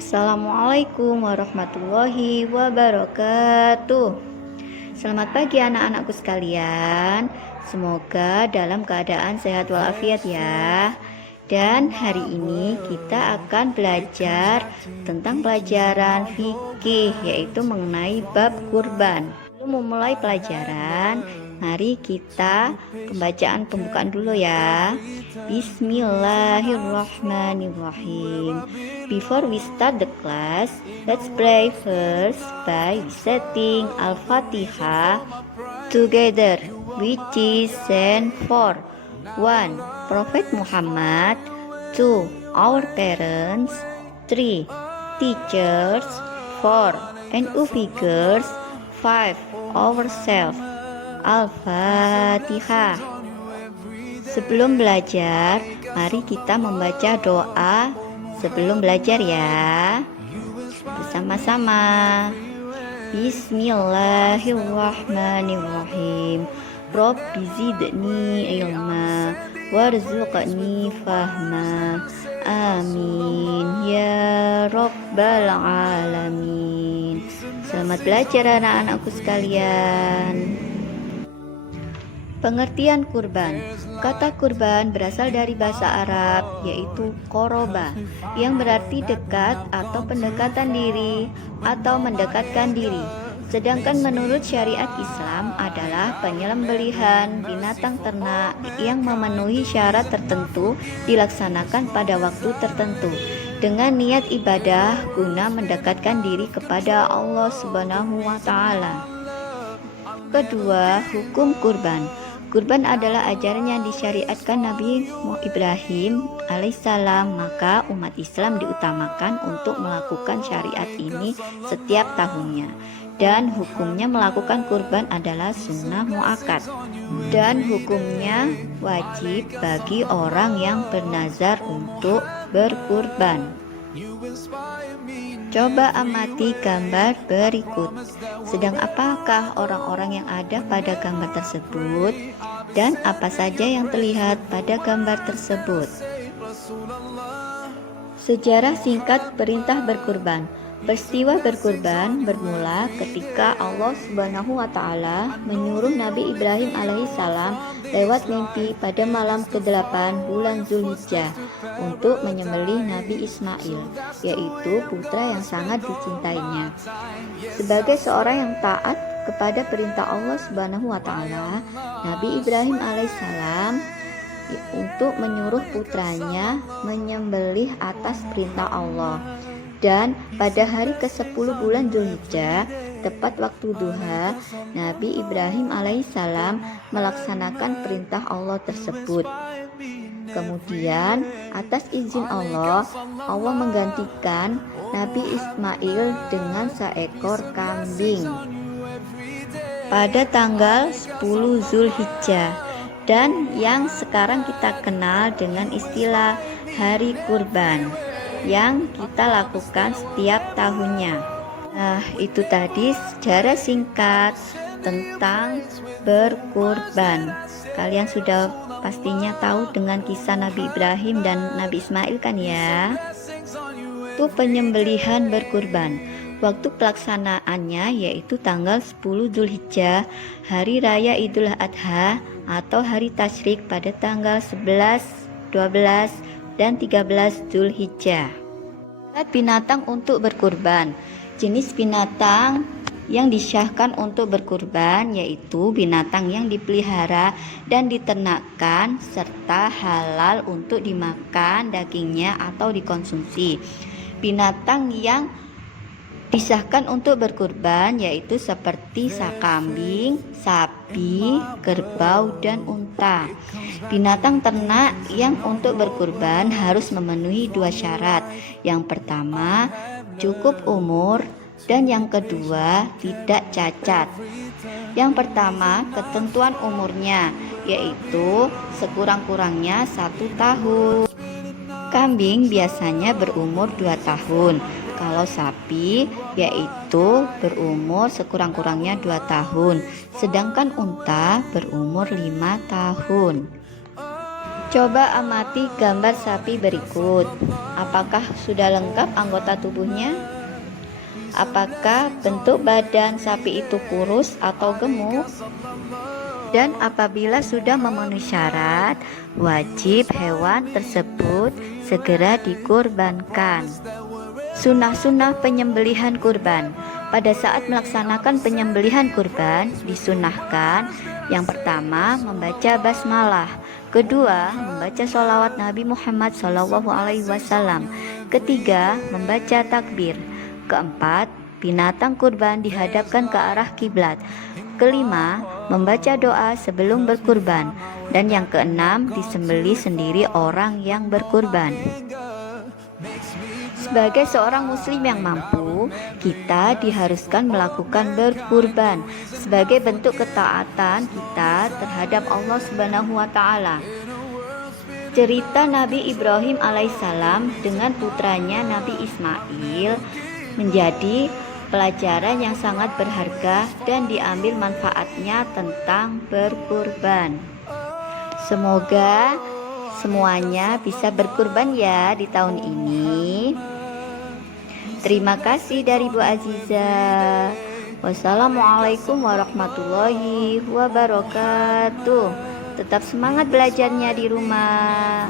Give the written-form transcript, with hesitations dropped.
Assalamualaikum warahmatullahi wabarakatuh. Selamat pagi anak-anakku sekalian. Semoga dalam keadaan sehat walafiat ya. Dan hari ini kita akan belajar tentang pelajaran fikih, yaitu mengenai bab kurban. Sebelum memulai pelajaran, mari kita pembacaan pembukaan dulu ya. Bismillahirrahmanirrahim. Before we start the class, let's pray first by reciting Al-Fatihah together, which is stand for 1. Prophet Muhammad, 2. Our parents, 3. Teachers, 4. NU figures, 5. Ourselves. Al-Fatihah. Sebelum belajar, mari kita membaca doa sebelum belajar ya. Bersama-sama. Bismillahirrahmanirrahim. Rabbi zidni ilma warzuqni fahma. Amin ya rabbal alamin. Selamat belajar anak-anakku sekalian. Pengertian kurban. Kata kurban berasal dari bahasa Arab, yaitu koroba, yang berarti dekat atau pendekatan diri atau mendekatkan diri. Sedangkan menurut syariat Islam adalah penyembelihan binatang ternak yang memenuhi syarat tertentu dilaksanakan pada waktu tertentu dengan niat ibadah guna mendekatkan diri kepada Allah Subhanahu wa Ta'ala. Kedua, hukum kurban. Kurban adalah ajaran yang disyariatkan Nabi Ibrahim alaihissalam, maka umat Islam diutamakan untuk melakukan syariat ini setiap tahunnya. Dan hukumnya melakukan kurban adalah sunnah muakkad, dan hukumnya wajib bagi orang yang bernazar untuk berkurban. Coba amati gambar berikut. Sedang apakah orang-orang yang ada pada gambar tersebut? Dan apa saja yang terlihat pada gambar tersebut? Sejarah singkat perintah berkurban. Peristiwa berkurban bermula ketika Allah Subhanahu wa Ta'ala menyuruh Nabi Ibrahim alaihissalam lewat mimpi pada malam ke-8 bulan Zulhijjah untuk menyembelih Nabi Ismail, yaitu putra yang sangat dicintainya. Sebagai seorang yang taat kepada perintah Allah Subhanahu wa Ta'ala, Nabi Ibrahim alaihissalam untuk menyuruh putranya menyembelih atas perintah Allah. Dan pada hari ke-10 bulan Zulhijjah, tepat waktu duha, Nabi Ibrahim alaihissalam melaksanakan perintah Allah tersebut. Kemudian, atas izin Allah, Allah menggantikan Nabi Ismail dengan seekor kambing pada tanggal 10 Zulhijjah, dan yang sekarang kita kenal dengan istilah Hari Kurban, yang kita lakukan setiap tahunnya. Nah, itu tadi sejarah singkat tentang berkurban. Kalian sudah pastinya tahu dengan kisah Nabi Ibrahim dan Nabi Ismail kan ya? Itu penyembelihan berkurban. Waktu pelaksanaannya yaitu tanggal 10 Zulhijjah, hari raya Idul Adha atau hari tasyrik pada tanggal 11, 12, dan 13 Zulhijjah. Binatang untuk berkurban. Jenis binatang yang disyahkan untuk berkurban yaitu binatang yang dipelihara dan diternakkan serta halal untuk dimakan dagingnya atau dikonsumsi. Binatang yang disahkan untuk berkurban yaitu seperti kambing, sapi, kerbau, dan unta. Binatang ternak yang untuk berkurban harus memenuhi 2 syarat. Yang pertama, cukup umur, dan yang kedua, tidak cacat. Yang pertama, ketentuan umurnya yaitu sekurang-kurangnya 1 tahun. Kambing biasanya berumur 2 tahun. Kalau sapi yaitu berumur sekurang-kurangnya 2 tahun, sedangkan unta berumur 5 tahun. Coba amati gambar sapi berikut. Apakah sudah lengkap anggota tubuhnya? Apakah bentuk badan sapi itu kurus atau gemuk? Dan apabila sudah memenuhi syarat, wajib hewan tersebut segera dikurbankan. Sunnah-sunnah penyembelihan kurban. Pada saat melaksanakan penyembelihan kurban, disunahkan yang pertama membaca basmalah, kedua membaca sholawat Nabi Muhammad SAW, ketiga membaca takbir, keempat binatang kurban dihadapkan ke arah kiblat, kelima membaca doa sebelum berkurban, dan yang keenam disembelih sendiri orang yang berkurban. Sebagai seorang muslim yang mampu, kita diharuskan melakukan berkurban sebagai bentuk ketaatan kita terhadap Allah Subhanahu wa taala. Cerita Nabi Ibrahim alaihissalam dengan putranya Nabi Ismail menjadi pelajaran yang sangat berharga dan diambil manfaatnya tentang berkurban. Semoga semuanya bisa berkurban ya di tahun ini. Terima kasih dari Bu Aziza. Wassalamualaikum warahmatullahi wabarakatuh. Tetap semangat belajarnya di rumah.